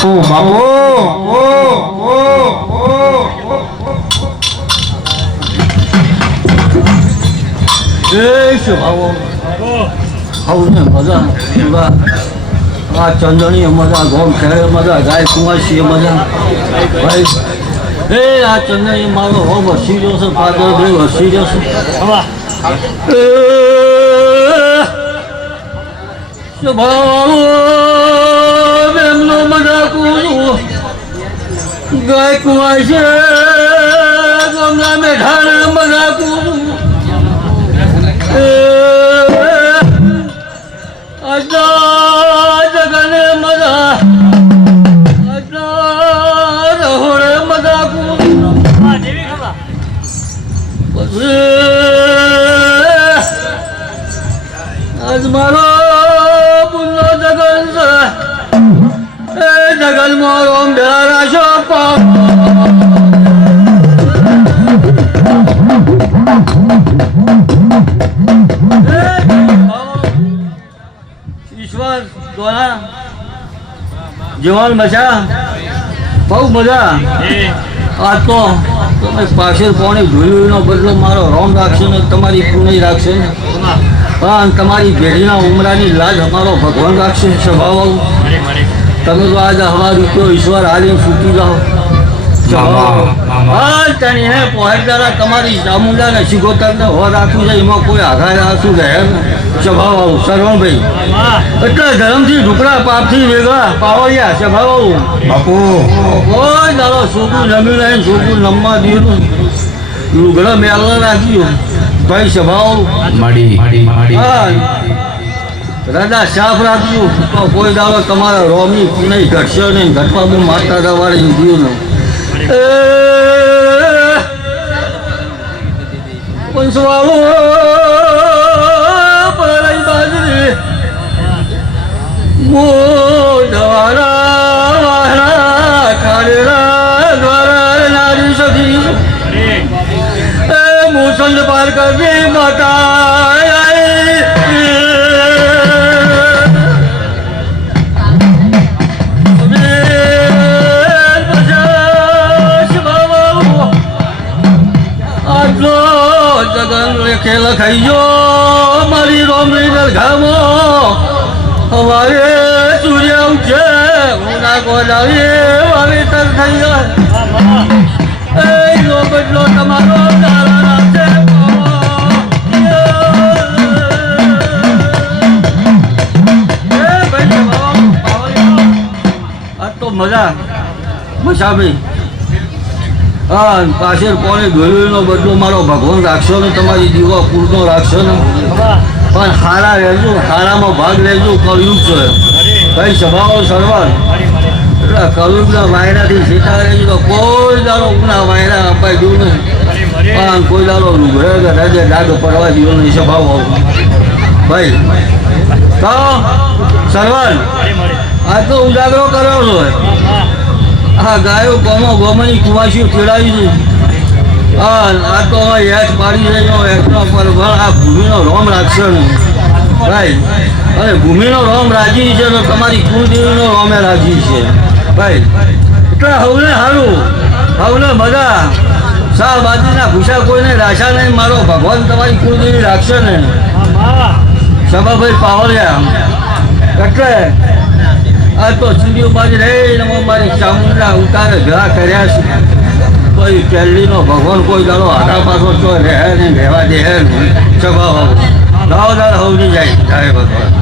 બાપુ બાપુ મજા આ ચંદણી મજા ગોમ ખેડે મજા ગાય કુંવાસી મજા ભાઈ આ ચંદણી મારો હો વસી ગયો છે પાદર ભાઈ વસી ગયો છે ભાવ એમનો મજા કું ગાય કુંવાસી ગમના મેઠાને મજા કું જગને મજા રહોડે મજા આજ મારો પુલ્લો જગન છે એ જગન મારો બેરા છો ઈશ્વર દ્વારા જવાન મજા બહુ મજા આ તો તમે પાછળ કોને જોયું બદલો મારો રોમ રાખશે ને તમારી પુણ્ય રાખશે ને પણ તમારી ભેડીના ઉમરાની લાજ અમારો ભગવાન રાખશે સ્વભાવ તમે તો આજ હવા રૂપિયો ઈશ્વર હાલી ફૂટી જાઓ તમારી ચામુંડા ને શિગોતર ને હો રાખવું છે એમાં કોઈ આઘાત રાખવું છે સ્વભાવ સરવણભાઈ એટલે ધર્મથી ઢુકડા પાપથી વેગળા પાવડિયા સ્વભાવ બાપુ કોઈ દાડો છોકરું જમી લઈને છોકરું નમવા દીધું લુગડા મેળવા રાખ્યું ભાઈ સ્વભાવ રાજા સાફ રાખ્યું તો કોઈ દાડો તમારા રોમની પુનઃ ઘટશે નહીં ઘટવા બહુ માતા દવાડે દીધું ને પંચવાળો પરાઈ બાજરી મોઢવાળા વાહરા ખાડેરા દ્વારા નારી સખી એ મુસંદ પાર કરવી માતા ખેલ ખાઈજો મારી રોમડી ઘામો અમારે સૂર્ય ઉઠે ઉના ગોડાવી વાવેતર થઈ જાય એ લો બદલો તમારો આ તો મજા મસાભાઈ હા પાછળ કોને ધોઈનો બદલો મારો ભગવાન રાખશો ને તમારી દીવા પૂરનો રાખશો ને પણ હારા રહેજો હારામાં ભાગ લેજો કળયુગ છે કઈ સ્વભાવ સરવાર એટલે કળયુગના વાયરાથી સીતા રહેજો તો કોઈ દાડો ઉના વાયરા અપાઈ દઉં નહીં પણ કોઈ દાડો રૂઘરે રજે ડાગ પડવા દીધો નહીં સ્વભાવ ભાઈ તો સરવાર આ તો ઉજાગરો કર્યો છો હા ગાયો ગોમની કુવાસીઓ ખેડાવી છે આ તો હેઠ પાડી રહ્યો હેઠનો પર આ ભૂમિનો રોમ રાખશે ને ભાઈ અને ભૂમિનો રોમ રાજી છે તો તમારી કુળદેવીનો રોમે રાજી છે ભાઈ એટલે હવને સારું હવને મજા શા બાજુના ભૂસા કોઈને રાશા નહીં મારો ભગવાન તમારી કુળદેવી રાખશે ને સભાભાઈ પાવરિયા એટલે આ તો સ્ટુડિયો બાજુ રહીને મારી ચામુંડા ઉતારે ઘા કર્યા છે કોઈ પહેલીનો ભગવાન કોઈ દાડો હાથા પાછો તો રહે ને રહેવા દે સ્વભાવ દાવ દાડ હવની જાય જય ભગવાન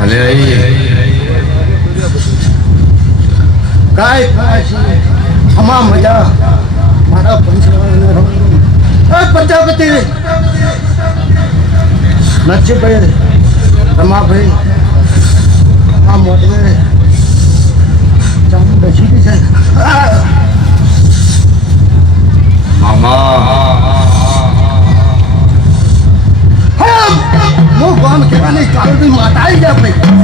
અલે ગાય અમા મજા મારા પ્રજાપતિ નરસિંહભાઈ રમાભાઈ આ મોટવે ચાલુ બેસી છે મામા હું ગામ કહેવાની કાળજી માતા આવી ગયા ભાઈ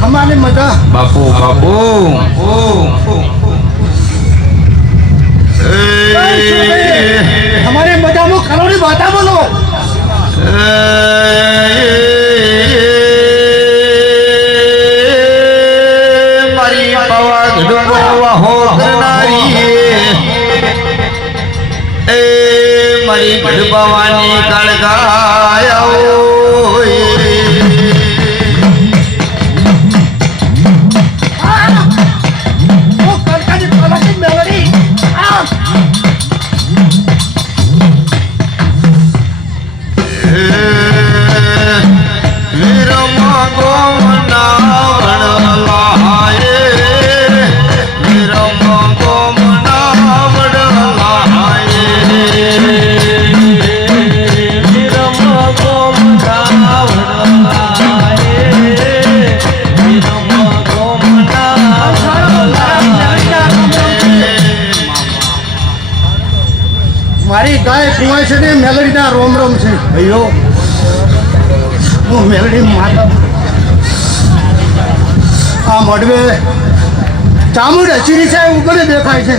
ખમાની મજા બાપુ બાપુ અમારી મજામાં ખરોડી બાતા બોલો મારી પવા ઘડવા હો કરનારી એ મારી ઘડવાની કળગાયો મારી ગાય કુંવાય છે ને મેલડીના રોમ રોમ છે ભાઈઓ હું મેલડી માતા આ મડવે ચામુંડ હચીરી છે ઉપર દેખાય છે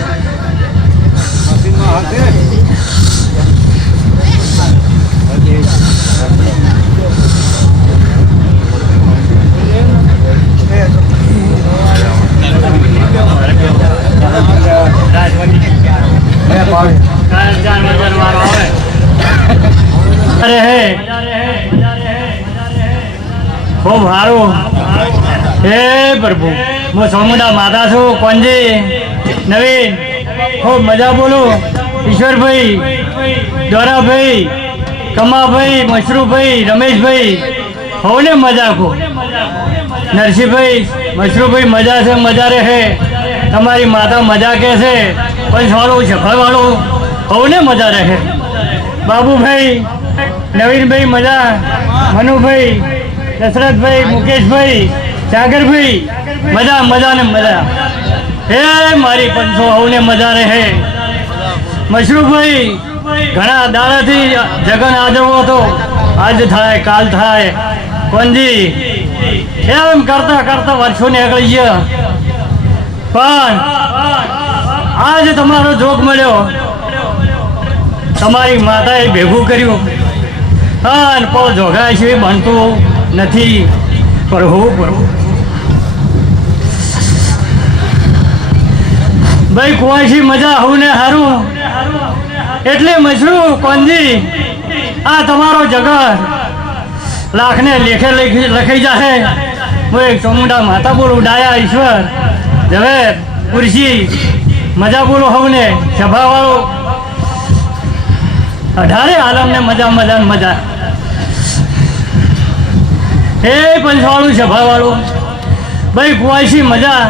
ખૂબ સારું હે પ્રભુ હું સોમુદા માતા છું કોંજી નવીન ખૂબ મજા બોલું ઈશ્વરભાઈ દોરાભાઈ કમાભાઈ મશરૂભાઈ રમેશભાઈ હોને મજા કો નરસિંહભાઈ મશરૂભાઈ મજા છે મજા રહે તમારી માતા મજા કે છે પંચવાળું સફળવાળું હોને મજા રહે બાબુભાઈ નવીનભાઈ મજા મનુભાઈ દશરથભાઈ મુકેશભાઈ સાગરભાઈ મજા મજા ને મજા હે મારી પંચો હોને મજા રહે મશરૂભાઈ ઘણા દાડાથી જગન આદરવો હતો આજ થાય કાલ થાય કોંજી એમ કરતા કરતા વર્ષો નીકળી ગયા પણ આજ તમારો જોગ મળ્યો તમારી માતાએ ભેગું કર્યું હા પો જોગાય છે બનતું નથી પ્રભુ પ્રભુ ભાઈ કુવાશી મજા હું ને હારું એટલે મશરૂ કોંજી આ તમારો જગત લાખને લેખે લખાઈ જાહે હું એક ચોમુંડા માતા બોલું ડાયા ઈશ્વર ઝવેર કુરશી મજા બોલો હવને સભાવાળો 18 આલમને મજા મજા મજા હે પંચવાળું સભાવાળું ભાઈ કુવાશી મજા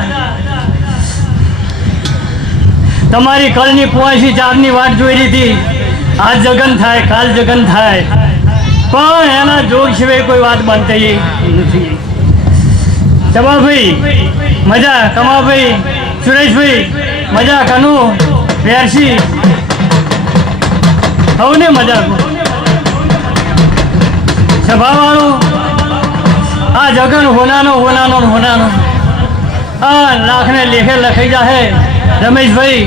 તમારી કલની કુવાશી ચારની વાટ જોઈ લીધી આજ જગન થાય કાલ જગન થાય પણ એના જોગ સિવાય કોઈ વાત બનતી નથી. જવાભાઈ મજા, કમાભાઈ, સુરેશભાઈ મજા, કનુ વેરસી હવને મજા. સભાવાળો આ જગન હોનાનો હોનાનો હોનાનો આ લાખને લેખે લખાઈ જાહે. રમેશભાઈ,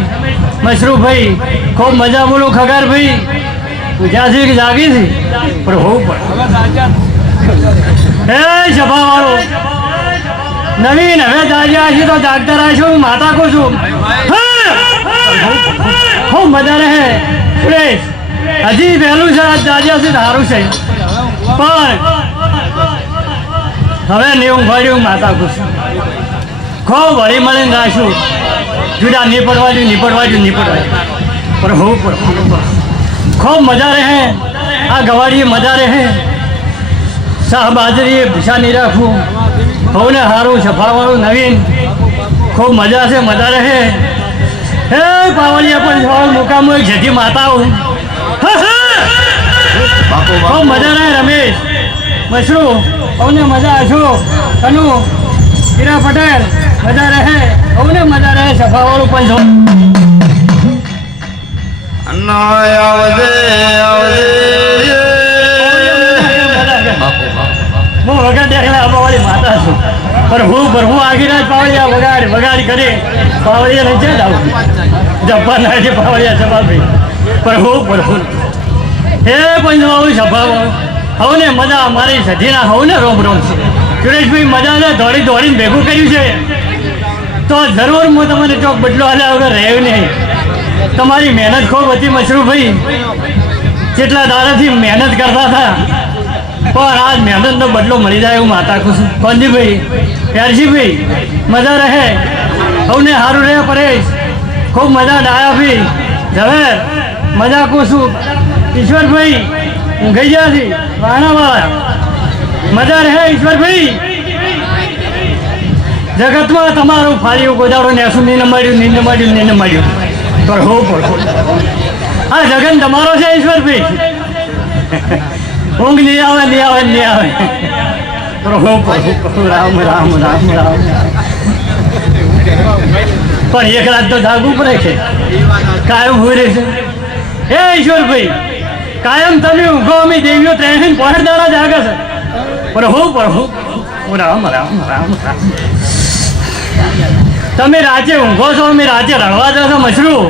મશરૂફભાઈ ખૂબ મજા બોલું. ખગારભાઈ જ્યાંથી કે જાગી હતી પણ હોવું પડે. એ સભાવાળો નવીન હવે જાગ્યા છે તો જાગતા રહેશું. હું માતા કહું છું ખૂબ મજા રહે. સુરેશ હજી વહેલું છે, આજ જાગ્યા છે સારું છે પણ હવે નેવું ભર્યું માતા કહું છું. ખૂબ હળી મળીને રાખશું. જુદા નહીં પડવા દઉં, નહીં પડવા દઉં, નહીં પડવા પણ હોવું પડે. ખૂબ મજા રહે. આ ગવાડીએ મજા રહે. શાહબાજરી ભીષા નહીં રાખવું. હોને સારું સફાવાળું નવીન ખૂબ મજા છે, મજા રહે. હે પાવલિયા પણ સવાળ મુકામ એક જેથી માતા આવું ખૂબ મજા રહે. રમેશ, મશરૂ અવને મજા હશો. કનુ, હીરા પટેલ મજા રહે. અવને મજા રહે. સફાવાળું પણ હું વગાડ દેખલા અબાવાળી માતા છું પણ હું આગીરાજ પાવળિયા વગાડ કરે પાવળિયા નહીં છે જ આવું જબ્બા ના છે પાવળિયા જવાબી પણ હું હે પંચવાળું સભાવાળું હવને મજા. મારી સધીના હવને રોમ રોમ છે. સુરેશભાઈ મજા છે. દોડીને ભેગું કર્યું છે તો જરૂર હું તમને ચોક બદલો હાલ્યા વગર રહ્યો નહીં. તમારી મહેનત ખૂબ હતી મશરૂફભાઈ. જેટલા દાડાથી મહેનત કરતા હતા પણ આજ મહેનતનો બદલો મળી જાય એવું માતા ખુશ. કોંજીભાઈ, પ્યારજીભાઈ મજા રહે. સૌને સારું રહે. પરેશ ખૂબ મજા. ડાયાભાઈ, ઝવેર મજા કુશું. ઈશ્વરભાઈ ઊંઘાઈ ગયા છે. વાણાવાળા મજા રહે. ઈશ્વરભાઈ જગતમાં તમારું ફાળ્યું ગોદાડો નેસું નહીં મળ્યું, નહીં મળ્યું, નહીં મળ્યું પણ હો પડો. આ જગન તમારો છે ઈશ્વરભાઈ. ઊંઘ નહીં આવે, નહીં આવે, નહીં આવે રામ રામ રામ રામ. પણ એક રાત તો જાગવું પડે છે. કાયમ હોય રહેશે. હે ઈશ્વરભાઈ કાયમ તમે ઊંઘો. અમે દેવીઓ 3 પોહેર દાડા જાગે છે પણ હું રામ રામ રામ રામ. તમે રાતે ઊંઘો છો, અમે રાતે રડવા જશો. મશરૂ,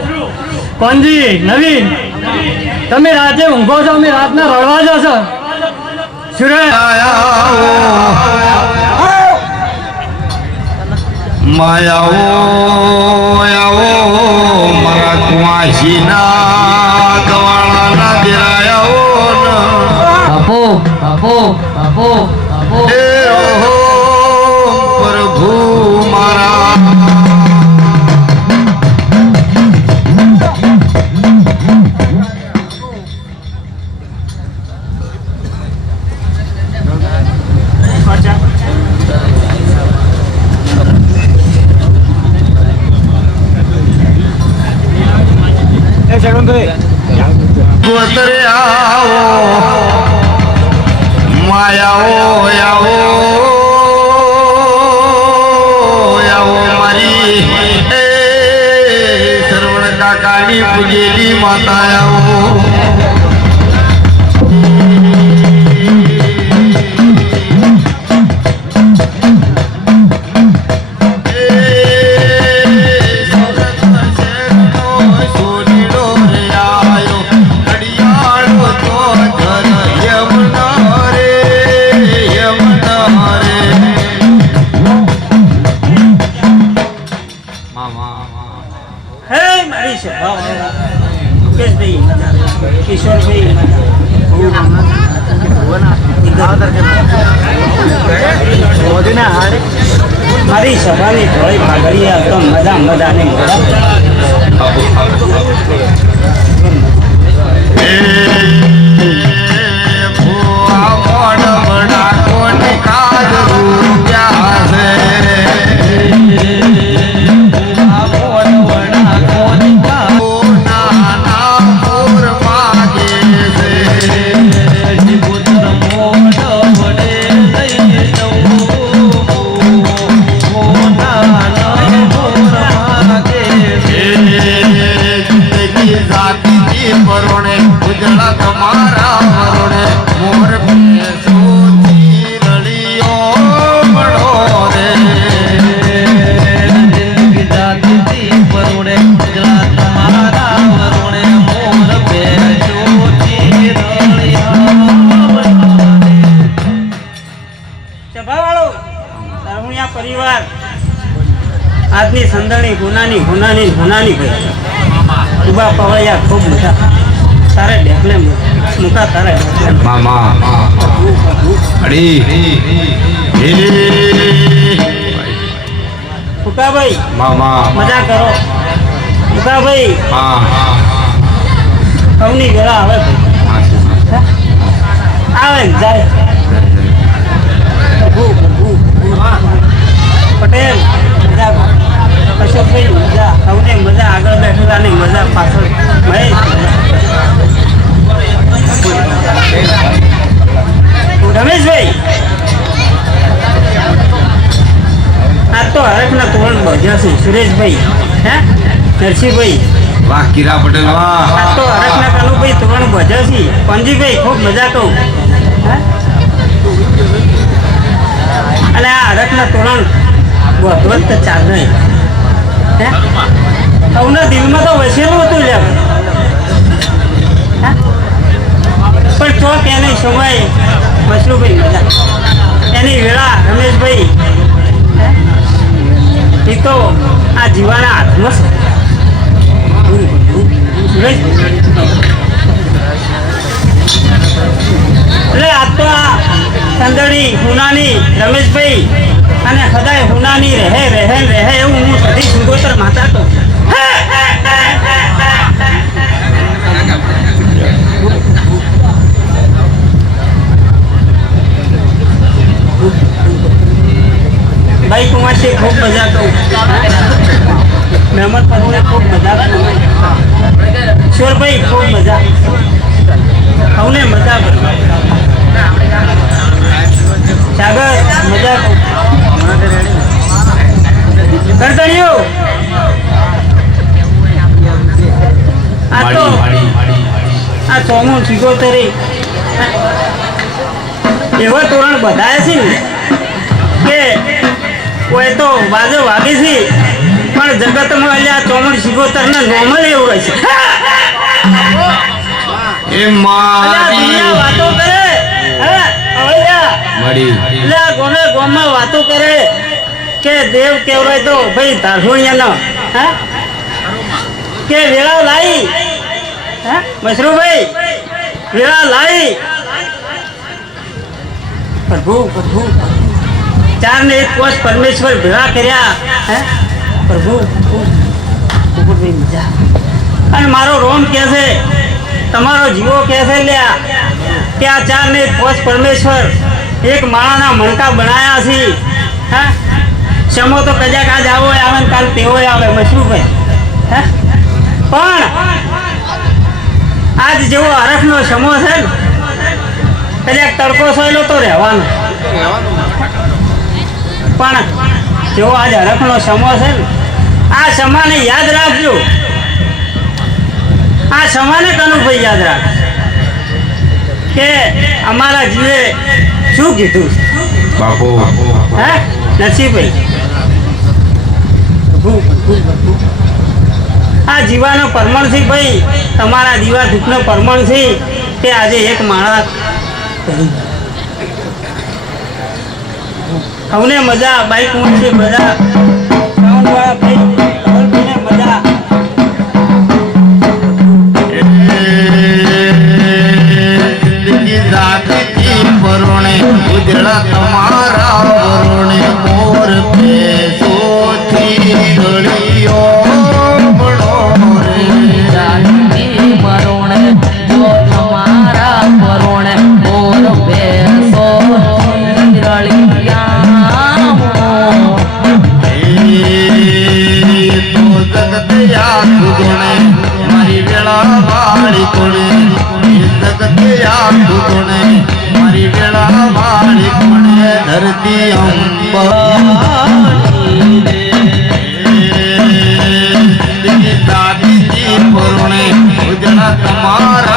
કોંજી, નવીન તમે રાતે ઊંઘો છો, અમે રાતના રડવા જશો. સુરેશ માયાઓ મારા કુવાસીના ગવાળાના દેરાયાઓ આપો પ્રભુ મારા ગોતરે આવો માયાઓ આવો મારી સરવણ કાકાની પૂજેલી માતા આવો. મારી સભાની થોડી ભાગડીએ તો મજા નહીં. પુત્ર વરુણે ઉજળા તમારા વરુણે મોર પેસોથી રળિયો મળો રે જિંદગી જાતી વરુણે ઉજળા તમારા વરુણે મોર પેસોથી સભાવાળો દારૂણિયા પરિવાર આજની સંદણી ગુનાની ગુનાની ગુનાની ગઈ ઉભા પવળિયા ખૂબ મોટા તારે ઢેકલે મૂકા તારે ઢેકલે મામા અડી ફૂકાભાઈ મામા મજા કરો ફૂકાભાઈ હા અવની વેળા આવે ભાઈ આવે ને જાય પટેલ મજા અશોકભાઈ મજા સૌને મજા આગળ બેઠેલાની મજા પાછળ મહેશ રમેશભાઈ આ તો હરેકના તોરણ બજ્યા છે સુરેશભાઈ હે નરસિંહભાઈ વાહ કીરા પટેલ વાહ આ તો હરેકના કાનુભાઈ તોરણ બજ્યા છે પંજીભાઈ ખૂબ મજા કહું હે અને આ હરકના તોરણ વધવત તો ચાલ નહીં હે સૌના દિલમાં તો વસેલું હતું લે પણ ચોક એની સમય મશરૂભાઈ મજા એની વેળા રમેશભાઈ એ તો આ જીવાના હાથમાં છે એટલે આ તો આ સંદડી હુનાની રમેશભાઈ અને સદાય હુનાની રહે એવું હું સદી સુગોતર માતા તો ભાઈ કુમારથી ખૂબ મજા કહું મહેમદ પરોને ખૂબ મજા ઈશ્વરભાઈ ખૂબ મજા સૌને મજા સાગર મજા કહું કરતણીઓ આ તો આ ચોમું સિગોતરી એવા તોરણ બધાય છે ને કે કોઈ તો વાજો વાગે છે પણ જગતમાં અલ્યા ચોમણ સિગોતર ને નોર્મલ એવું હોય છે એ મારી વાતો કરે હે મળી એટલે આ ગોમે ગોમમાં વાતો કરે કે દેવ કેવરાય તો ભાઈ ધારસોણિયાનો હે કે વેળા લાઈ હે મશરૂભાઈ વેળા લાઈ પ્રભુ ચાર ને એક કોષ પરમેશ્વર ભેળા કર્યા હે પ્રભુ ભાઈ મજા અને મારો રોમ કહે છે તમારો જીવો કહે છે લ્યા કે આ ચાર ને એક કોષ પરમેશ્વર એક માળાના મણકા બનાયા છે હા સમો તો કજાક આજ આવો આવે ને કાલ તેવો આવે મશરૂભાઈ હે પણ આજ જેવો હરખનો સમો છે ને કજાક તડકો સોયલો તો રહેવાનો પણ જેવો આજ હરખનો સમો છે ને આ સમાને યાદ રાખજો આ સમાને કનુભાઈ યાદ રાખ કે અમારા જીવે શું કીધું બાપુ હે નરસિંહભાઈ આ જીવાનો પરમણ છે ભાઈ તમારા દીવા દુઃખનો પરમણ છે કે આજે એક માણસ સૌને મજા બાઈક છે બધા સાઉન્ડ વાળા ભાઈ ધવલભાઈને મજા જિંદગી જાતી વરુણે ઉજળા તમારા વરુણે મોર પેસોથી રળિયો મળો રે વરુણે જો તમારા વરુણે મોર બેસો રળિયા તો જગતયા ગુણે મારી વેળા વાળી કોણે જગતયા ગુણે મારી વેળા વાળી કોણે ધરતી અંબાની દાદી પૂર્ણે ઉજળા તમારા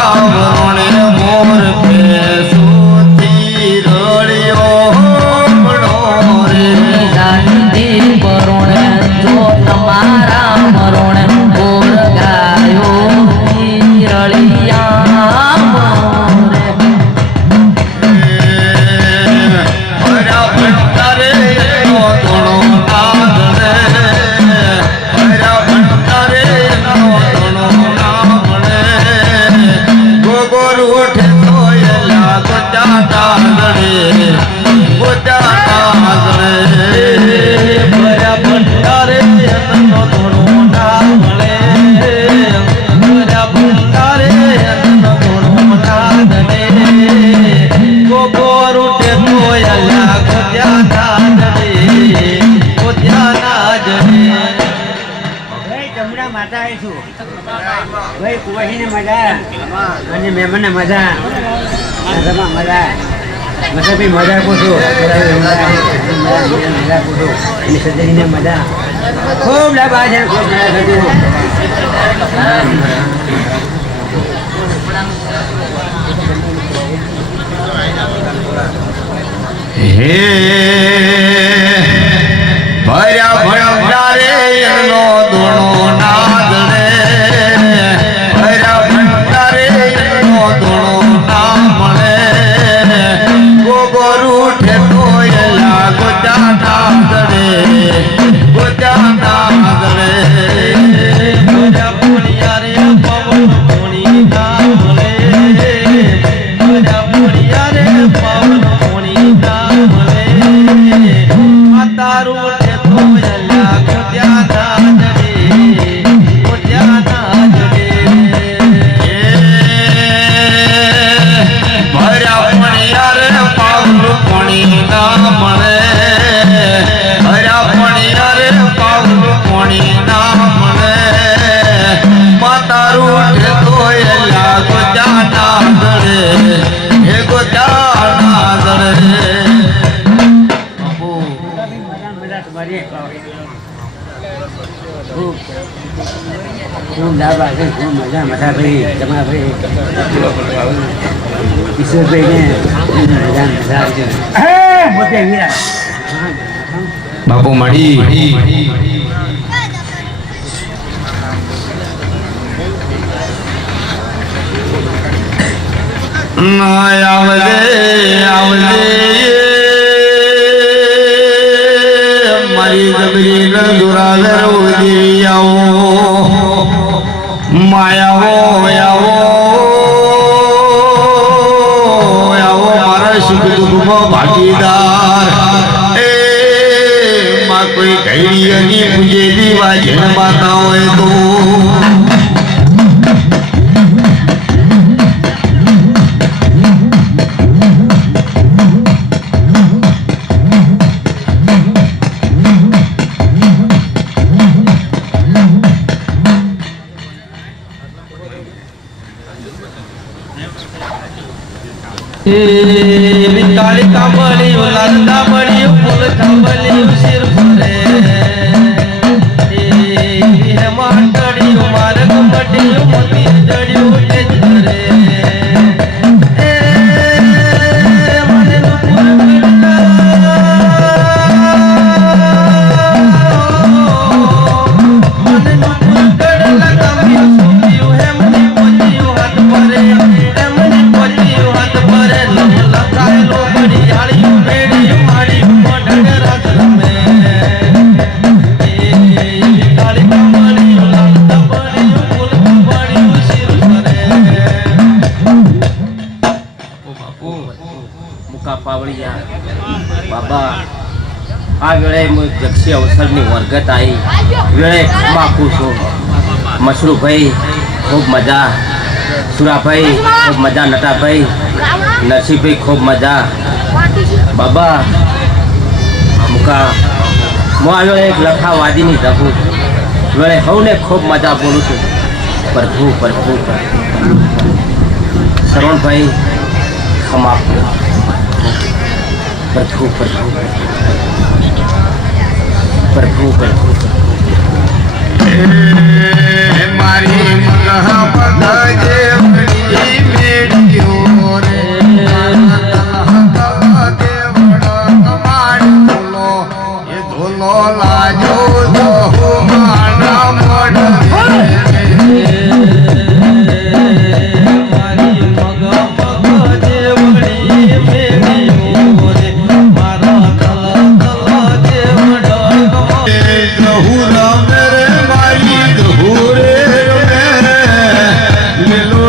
ઉઠે તો એલા ગોજાના ગળે ભર્યા ભંડારે અન્નનો ધોણો ના મળે ભર્યા ભંડારે અન્નનો ધોણો ના મળે ગોગોર ઉઠે તો એલા ગોજાના ગળે જમણા માતા આવીશું ભાઈ કુવાસીને મજા અને મહેમાનને મજા મજા મસાબી મજા પૂછો મજા પૂછો અને સજ્જનીને મજા ખૂબ લાભ આવે છે ખૂબ મજા થતી હે ભર્યા ભંડારે એનો ધોણો ના દળે ભર્યા ભંડારે એનો ધોણો ના મળે ગોગોર ઉઠે તો એલા ગોજાના દળે ભર્યા પુણિયા રે પવન પુણી ના મળે ભર્યા પુણિયા રે પવન પુણી ના મળે તારું ઉઠે તો એલા ગોજાના દળે ભર્યા પુણિયા રે પવન પુણી ના મળે ભર્યા પુણિયા રે પવન પુણી ના મળે તારું ઉઠે તો એલા ગોજાના દળે હે ગોજાના દળે ખૂબ લાભ આવે ખૂબ મજા મજા ભાઈ જમા ભાઈ ઈશ્વરભાઈને મજા મજા મોટે વીરા બાપુ મળી આવજે આવજે મારી જબરી દુરાદર ઉજી આવો માયાવો આવો આવો મારા સુખ દુઃખમાં ભાગીદાર એ માં કોઈ ઘડી અની પૂજેલી વાજન માતા હોય તો કાળી કામળી લાલતા મળી ફૂલ કામળી શિર ફરે માંડળી માર્ગ મટી મોતી જડ્યું તે ધરે મને નુપુર કડલા કામ્યું સુમ્યું હેમની પોચ્યું હાથ ભરે હેમની પોચ્યું હાથ ભરે લખાયેલો પડી હાળ્યું મેળ્યું માળ્યું મોઢે રાત રમે કાળી કામળિયું લાલતા પડ્યું ફૂલ પડ્યું શિર ફરે ઓ બાપુ મુકા પાવળિયા બાબા આ વેળે જક્ષી અવસરની વર્ગત આવી વેળે બાપુ છું મશરૂભાઈ ખૂબ મજા સુરાભાઈ ખૂબ મજા નટાભાઈ નરસિંહભાઈ ખૂબ મજા બાબા મુકા હું આવ્યો એક લખાવાદીની ધકું વેળે સૌને ખૂબ મજા બોલું છું પ્રભુ પ્રભુ શરવણભાઈ ખમા પ્રભુ પ્રભુ પ્રભુ પ્રભુ મારી મગહ પગ જેવડી મેળ્યો રે ધૂલો લાજો મારા મોઢ મારી મગ પગ જેવડી મેળ્યો રે મારા તલ તલ જેવડો મેરે મારી ધૂરે લીલો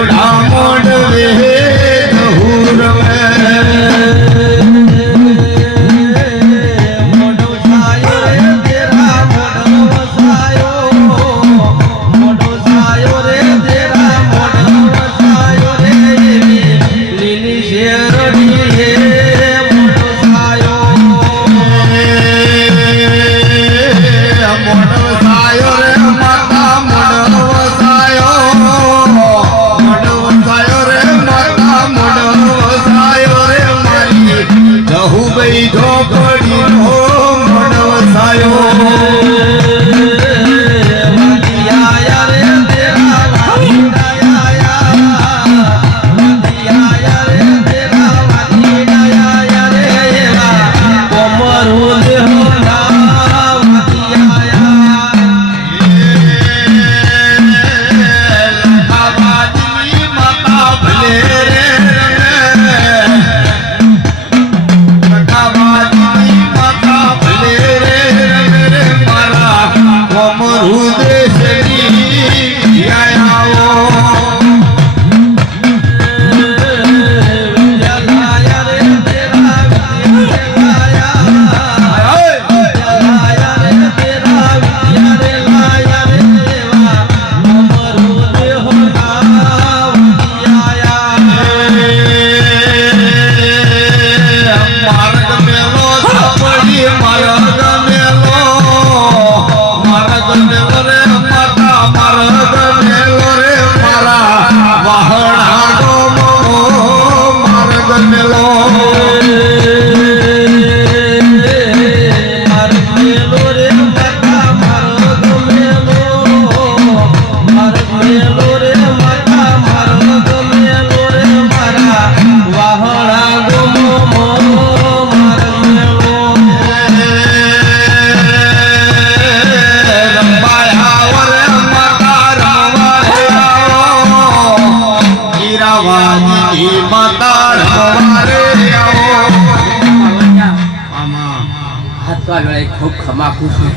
ખૂબ ખમાખું છું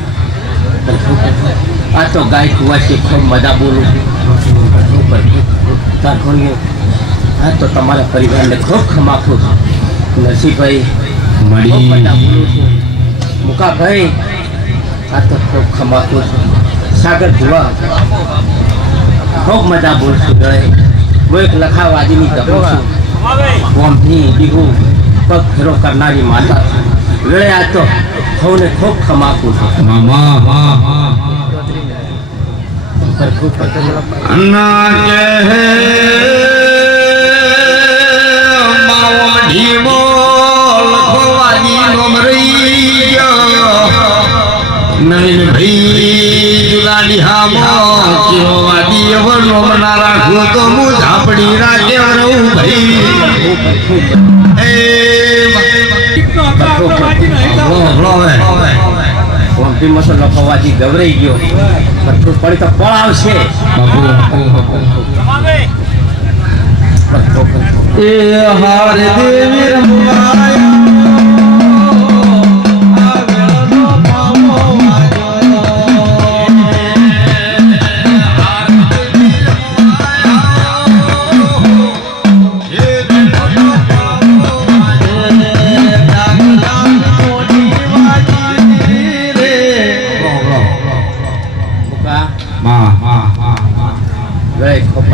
આ તો ગાય કુવાથી ખૂબ મજા બોલું છું આ તો તમારા પરિવારને ખૂબ ખમાખું છું નરસિંહભાઈ મળી મજા બોલું છું મુકાભાઈ આ તો ખૂબ ખમાખું છું સાગર ભુવા ખૂબ મજા બોલું છું હું એક લખાવાદીની દબો છું કોમથી દીવું પગ ફેરો કરનારી માતા છું વેળે આ તો સૌને ખૂબ ખમાખું છું નવીન ભાઈ જુલાલી હામો રાખું તો હું ઝાપડી રાખે રહું ભાઈ કોમ્પીમાં તો લખવાથી ગભરાઈ ગયો પણ પડી તો પળાવશે એ હારે દેવી રમવાયા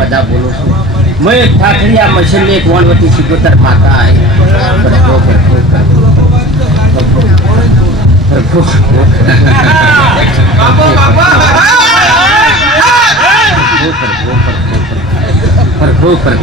બધા બોલું છું મેં ઠાઠરિયા મશીન એક વનવતી સિકોતર માતા મોડ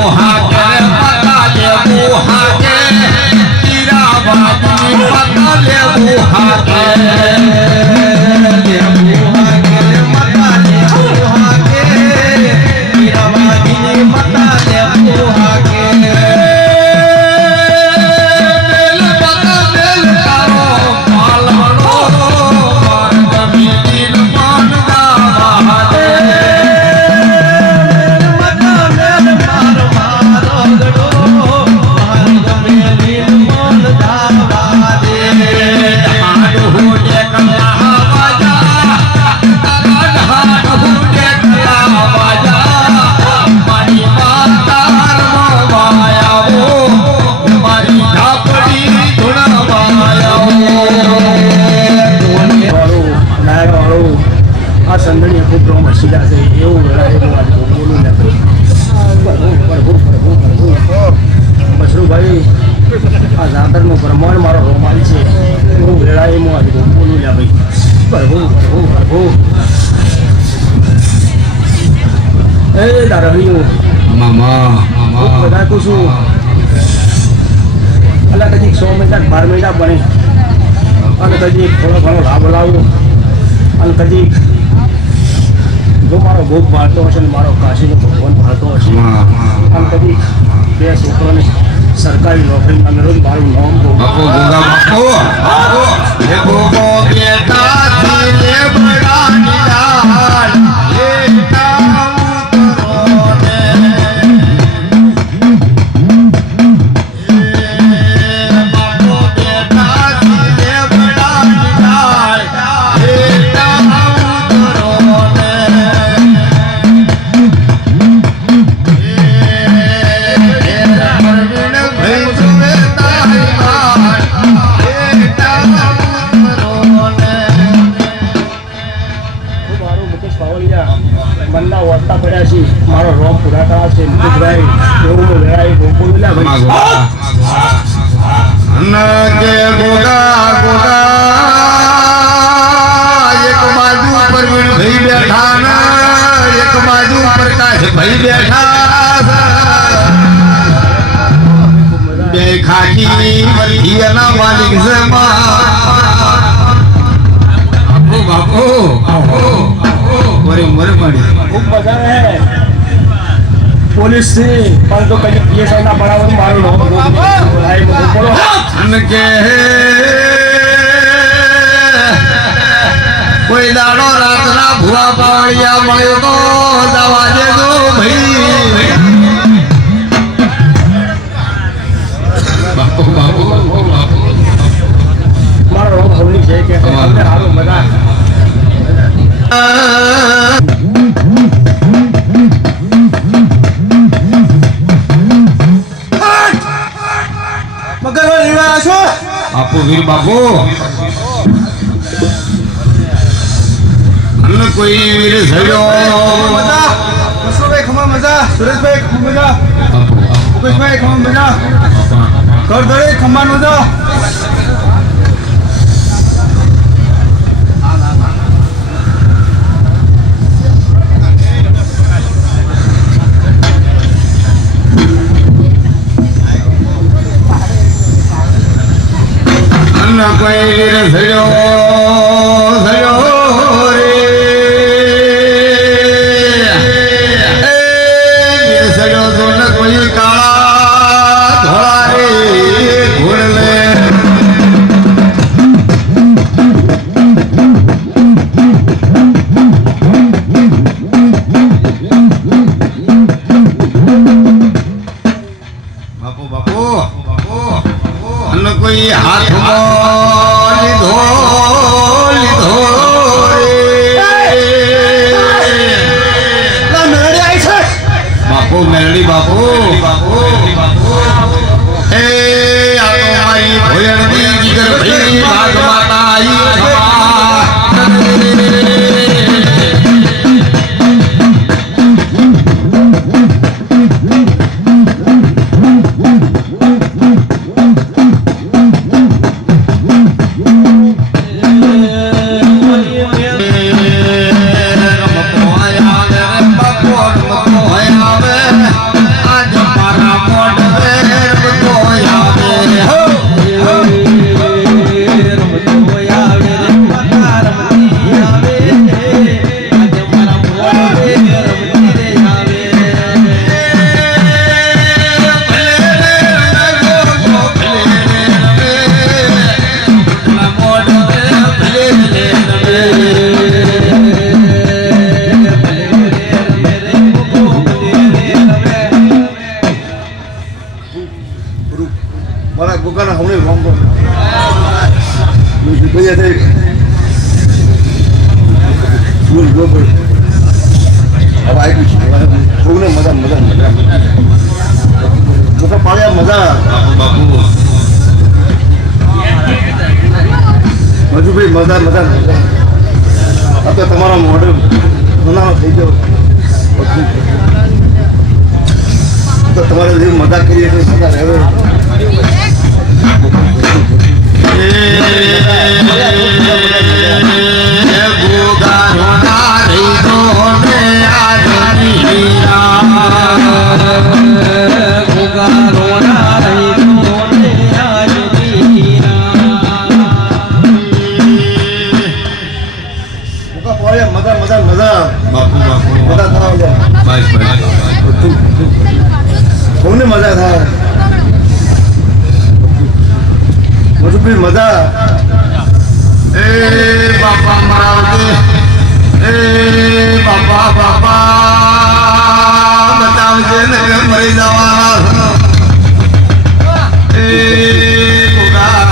મોહા કે પતા લે મોહા કે તીરા બાજી પતા લે મોહા કે આ સંદણીએ ખૂબ રોમ હસીલા છે એવું વેળાએલું આજે બોલું ને મશરૂભાઈ આ જાતરનું પ્રમાણ મારો રોમાલ છે એવું વેળાએ આજે બોલું લ્યા ભાઈ પ્રભુ પ્રભુ પ્રભુ એ દારહણીઓ મામા હું બધા કહું છું અલા કદી 100 મહિના 12 મહિના બને અને કદી થોડો ઘણો લાભ લાવું અને કદી જો મારો ભોગ ભાળતો હશે ને મારો કાશીનો ભગવાન ભાળતો હશે અને કદી બે છોકરોને સરકારી નોકરીમાં મેળવું મારું નામ બાપુ ગોગા બાપુ હે ગોગો બેટા લે બડા નિરાલ બેટા ઉતરો ને બાપુ બેટા લે બડા નિરાલ બેટા ઉતરો ને મારું મુકેશ પાવલિયા મનના વર્તા પડ્યા છે મારો રોમ પૂરા કરા છે મુકેશભાઈ એવું હું વેળાએ બોલું ભાઈ કે ગોગા ગોગા એક બાજુ પરવીણ ભાઈ બેઠા ને એક બાજુ પ્રકાશ ભાઈ બેઠા બે ખાકી વર્ગીયના માલિક છે બાપુ મરે મરી ખૂબ મજા રહે પોલીસ છે પણ તો કઈ પીએસઆઈ ના બનાવવાનું મારું નામ બોલો કે કોઈ દાડો રાતના ભૂવા પાવડિયા મળ્યો તો દવા દેજો ભાઈ બાપુ બાપુ મારો રોમ હોલી છે કે તમને સારું મજા બાપુ વીર બાપુ અन्न કોઈ વીર સડ્યો કૃષ્ણભાઈ ખમા મજા સુરેશભાઈ ખમા મજા મુકેશભાઈ ખમા મજા ઘર દડે ખમા મજા અन्न કોઈ વીર સડ્યો રે વીર સડ્યો તો ન કોઈ કાળા ધોળા રે ઘોડલે બાપુ બાપુ અન કોઈ હાથમાં લીધો લીધો બાપુ મેરડી બાપુ એ આ તો મારી ભોયણની જીગર ભાઈ ભાગ માતા આઈ મારા ગોગાના હમણે રોંગ ભૈયા થઈ બોલ બોલ હવે આવ્યું છે બહુને મજા મજા મજા મોટા પાડ્યા મજા બાપુ મજુભાઈ મજા મજા મજા આ તો તમારો મોડલ બનાવો થઈ ગયો તો તમારે જે મજા કરીએ તો મજા રહે મજા મજા મજા બાપુ મજા થવા દે બસ કોને મજા થાય મજુભાઈ મજા એ બાપા મારા એ બાપા બતાવજે ને મરી જવાના એ ગોગા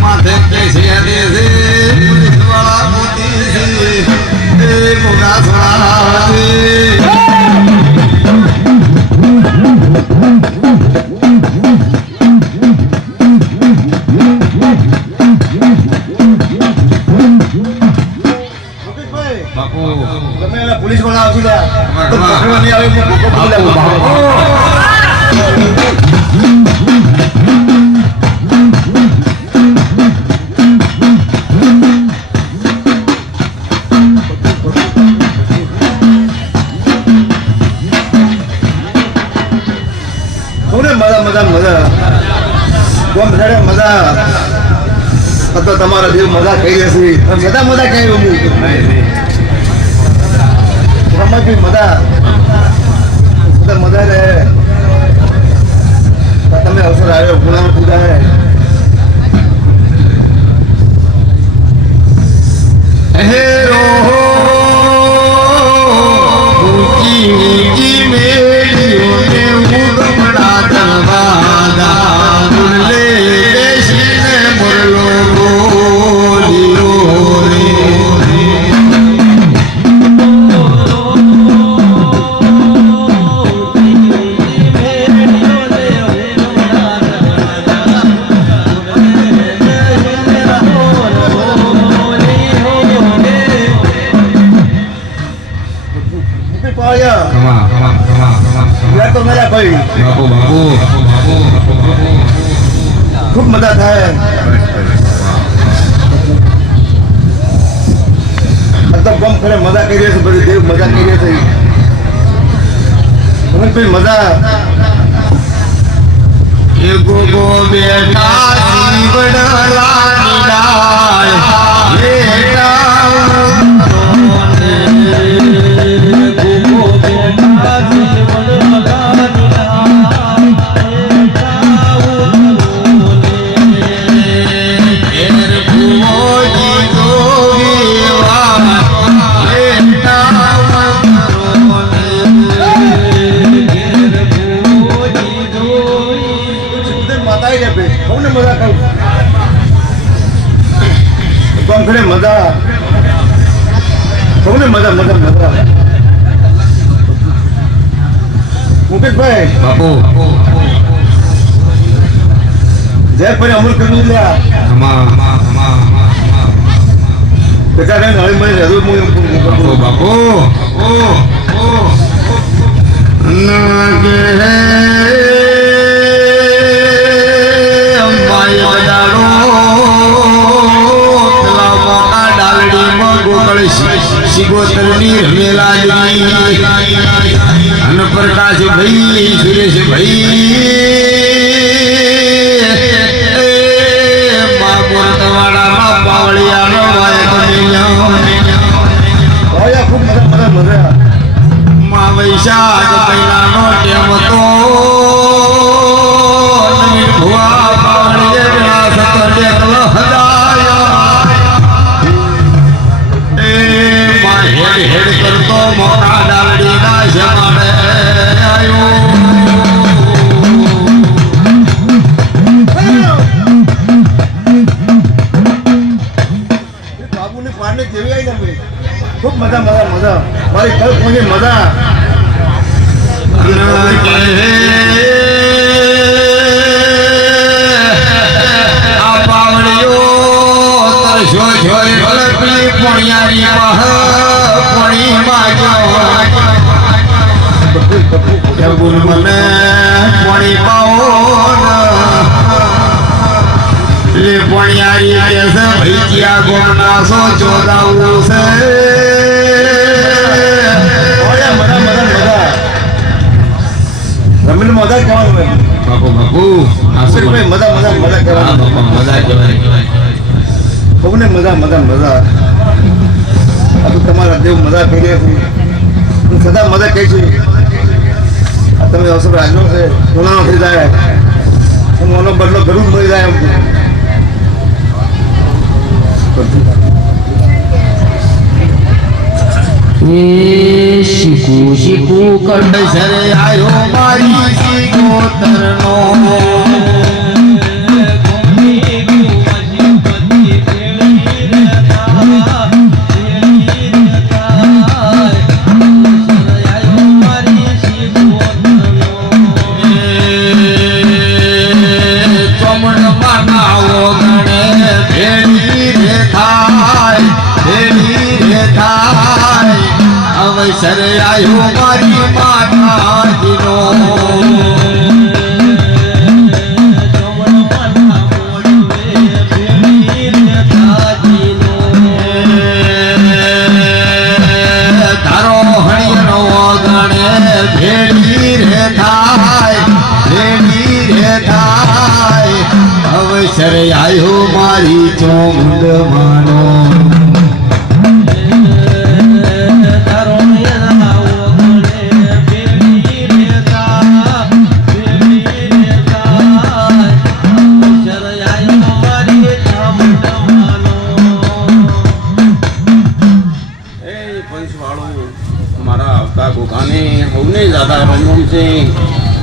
માથે કેસી દે છે પુલિસ વાળા મોતી છે એ ગોગા સોના બાપુ તમે એલા પોલીસ વાળા આવશે લ્યા તો હા. પકડવા નહીં આવે એટલે ભૂકો પકડી લે. કોને મજા મજા મજા કોમ બધાને મજા આ તો તમારા દેવ મજા કહી જશે બધા મજા કહી હું રમતની મજા બધા મજા રહે તમે અવસર આવ્યો ગુણાનો પૂજા હે હે રોહો ઊંચી ઊંચી મેલીઓને ઉગમડા તલવાદા મુરલે બેસીને મુરલો બોલ્યો રે યાર તો મેરા ભાઈ ખૂબ મજા થાય એકદમ ગમ કરે મજા કરી રહ્યા છે બધી દેવ મજા કરી રહ્યા છે ભાઈ મજા એ ગોગો બેઠા જીવડલાની ડાળ માતા આવી જાય ભાઈ મજા કહું ગમ કરે મજા સૌને મજા મજા મજા મુકેશભાઈ બાપુ જય પર અમલ કરી લ્યા બેટા ને હળી મળી હજુ બાપુ નાગે અંબાઈ બજારો પેલા મોટા ડાલડીમાં ગોકળ શિગોતરની રમેલાજી અને પ્રકાશભાઈ સુરેશભાઈ તમારા પાવળિયાનો ખૂબ મજા મજા મજા માં વૈશાખ મહિનાનો ટેમ હતો પછી મજા આ પાવડીઓ તરસ્યો જોઈ ઝડપી પોણિયારી પોણી માજો મને પોણી પાવો લે પોણિયારી કે છે ભૈયા ગોના સો ચોરાવું છે રમીને મજા કહેવાનું બાપુ બાપુ સુરેશભાઈ મજા કહેવાનું મજા કહેવાય બહુને મજા આ તો તમારા દેવ મજા કરી હું સદા મજા કહી છું આ તમે અવસર રાજનો છે સોનાનો થઈ જાય મોનો બદલો ઘરું જ મળી જાય શીખું કડસર આયો મારી સિકોતરનો અવસર આયો મારી માતાજીનો તારો હણિયનો ગણે ભેડી રે થાય અવસર આયો મારી ચોમુંડ માનો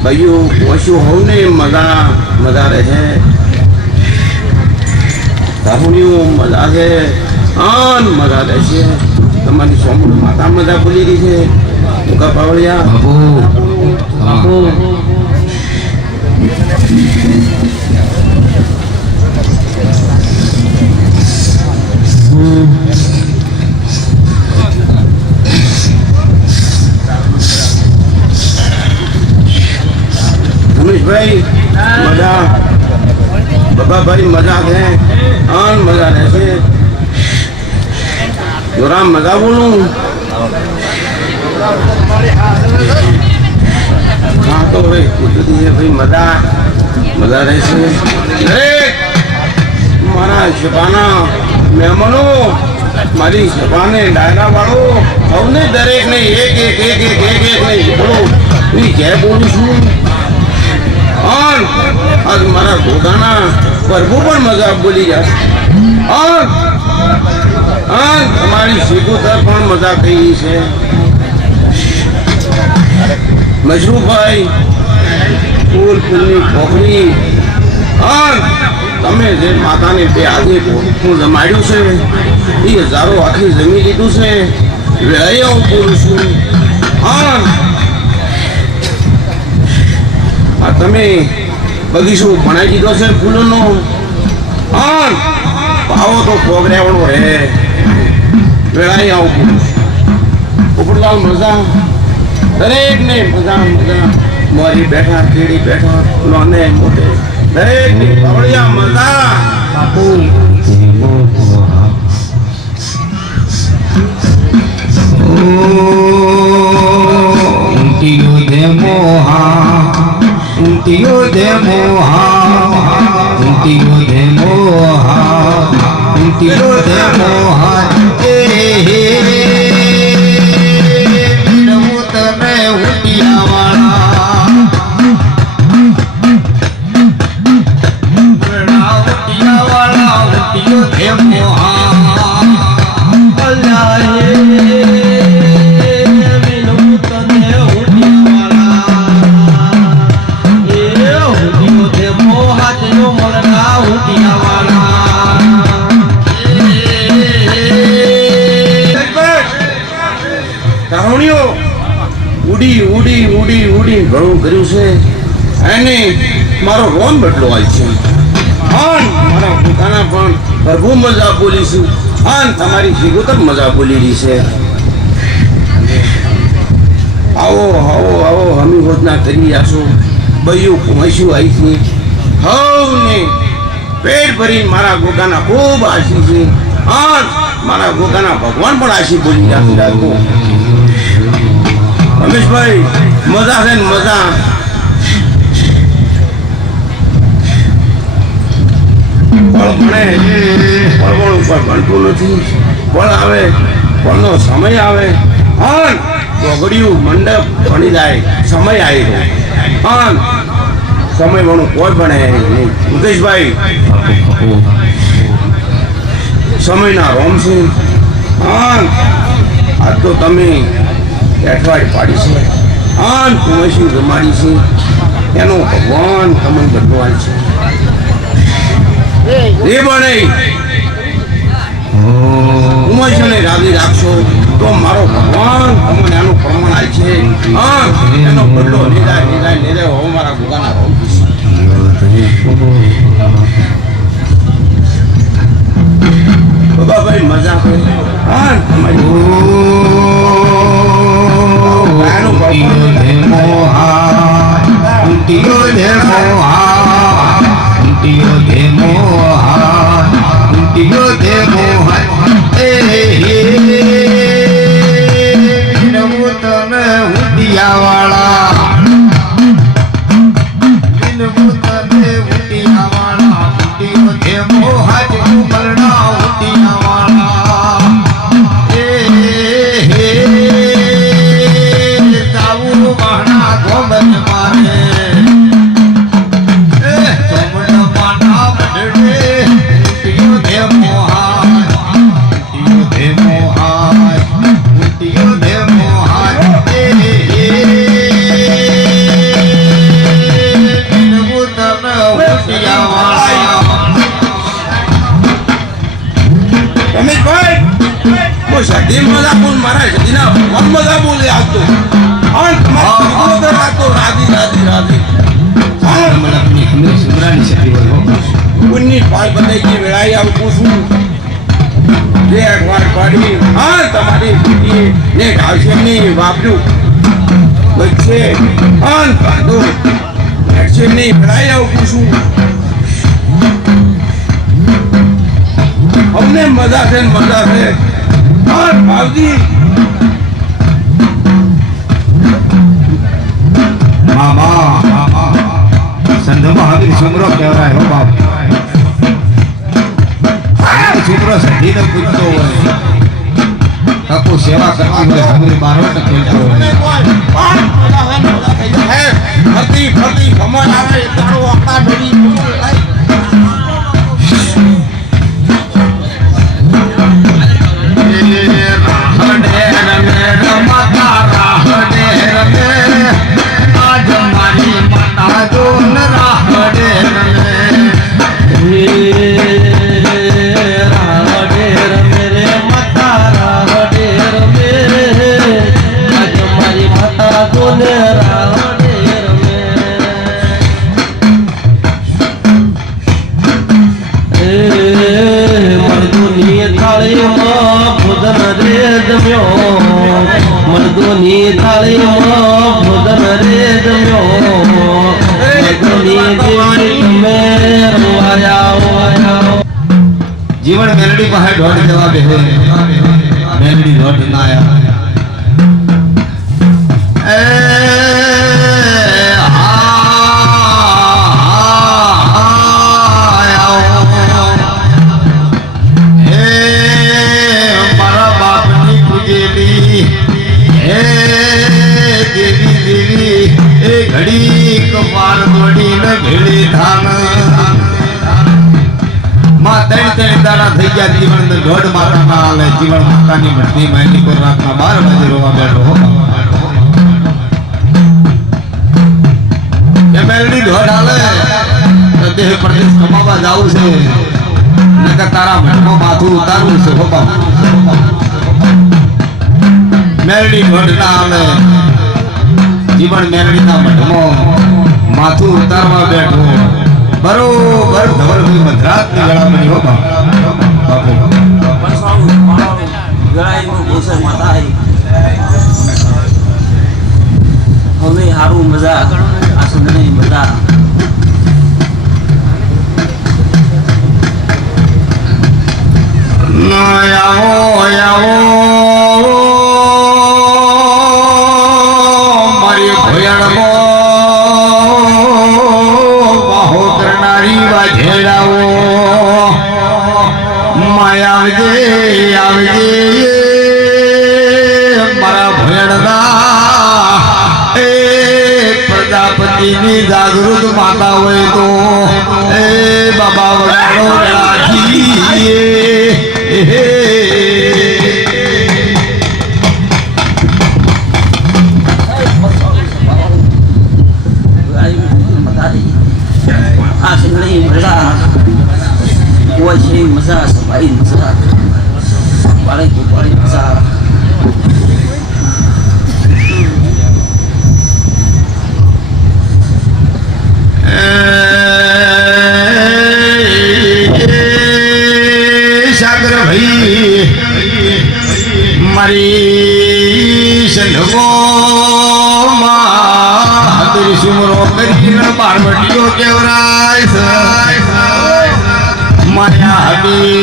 भाइयों पशु होने मजा रहे राहुलियों मजा है आन मजा रहे तमारी सोमू माता मजा बोली रही है मुका पावड़िया बाबू भाई मजा बाबा भाई मजा है आन मजा रहते जोराम मजा बोलूं हाँ तो भाई कुदरती है भाई मजा रहते अरे मारा शबाना मेहमानो मारी शबाने डायरा वालो हमने दरेक ने एक नहीं बोलो क्या बोलू छू और आज मारा गोदाना प्रभु पर मजा बोली जा और हमारी सिकोतर पर मजा कही है मशरूफ भाई फूल फूलनी खोखरी और तमे जे माता ने पे आगे હું જમાડ્યું છે એ હજારો આખી જમી લીધું છે વેળાએ હું બોલું છું આ તમે બગીચો ભણાઈ દીધો છે ફૂલોનો પાવો તો પ્રોગ્રામનો રહે વેળાએ આવું ઉપરલાલ મજા દરેક ને મજા મોરી બેઠા કેડી બેઠા લોને મોટે દરેક ની પાવડિયા મજા બાપુ ઊંટીયો દે મોહા ઊંટીયો દે મોહા ઊંટીયો દે મોહા ઊંટીયો દે મોહા એ મેળવું તમે ઊંટિયાવાળા ઊંટિયાવાળા ઊંટીયો દે મોહા મારો રોમ બદલો આવી છે અને મારા પોતાના પણ પ્રભુ મજા બોલીશું અને તમારી ભેગું તો મજા બોલી રહી છે. આવો આવો આવો હમી ભોજના કરી આશો બૈયું કુમાઈશું આવી છે હવને પેટ ભરીને મારા ગોગાના ખૂબ આશી છે અને મારા ગોગાના ભગવાન પણ આશી બોલી રાખી રાખો. રમેશભાઈ મજા છે ને મજા. ફળ ભણે ફળવણ ઉપર ભણતું નથી. ફળ આવે ફળનો સમય આવે અને ચોગડિયું મંડપ ભણી જાય સમય આવી ગયો અને સમય વણું કોઈ ભણે નહીં. મુકેશભાઈ સમયના રોમ છે અને આજ તો તમે અઠવાડિયે પાડી છે અને કુંવરસી રમાડી છે એનો ભગવાન તમને ભગવાન છે એ બને કુંવરસીને રાજી રાખશો તો મારો ભગવાન તમને એનું પ્રમાણ આવે છે એનો બદલો નિરાય હો મારા ગોગાના રોમ બાબાભાઈ મજા કરે હા તમારી વાપર્યું વચ્ચે વેક્સિનની ભરાઈ આવું છું. અમને મજા છે મજા છે ભાવજી સંધમાં હાજરી છોકરો કહેવાય હો બાપ. છોકરો સંધીને પૂછતો હોય કાકુ સેવા કરતી હોય હાજરી બારોટ ખેલતો હોય ફરતી ફરતી ખમણ આવે તારો આખા ડોરી મરદોની થાળીમાં ભોજન રે જમ્યો જીવન મેલડી પાસે દોઢ જવા બેહે મેલડી દોઢ ના આયા થઈ ગયા જીવન દોઢ માતા ના હાલે જીવન માતાની મઠની માયની પર રાતના 12 વાગે રોવા બેઠો એ મેલડી દોઢ હાલે તો દેહ પ્રદેશ કમાવા જાવું છે નકર તારા મઠમાં માથું ઉતારવું છે બાપા મેલડી દોઢ ના હાલે જીવન મેલડી ના મઠમાં માથું ઉતારવા બેઠો બરોબર ધવલભાઈ મધરાતની ગળામણી હો બાપુ. હવે સારું મજા આ સમય મજા મારી ભોયણમાં વાહો કરનારી વાઘેડાઓ માયા આવજે મારા ભોયણના એ પ્રજાપતિની જાગૃત માતા હોય તો એ બાબા વગાડો રાખીએ આ સમય મજા કોઈ છે મજા સફાઈ મજા પાડે મજા સાગર ભાઈ મારી સંધગો માં સુમરો કરીને બારવટીઓ કેવરાય માયા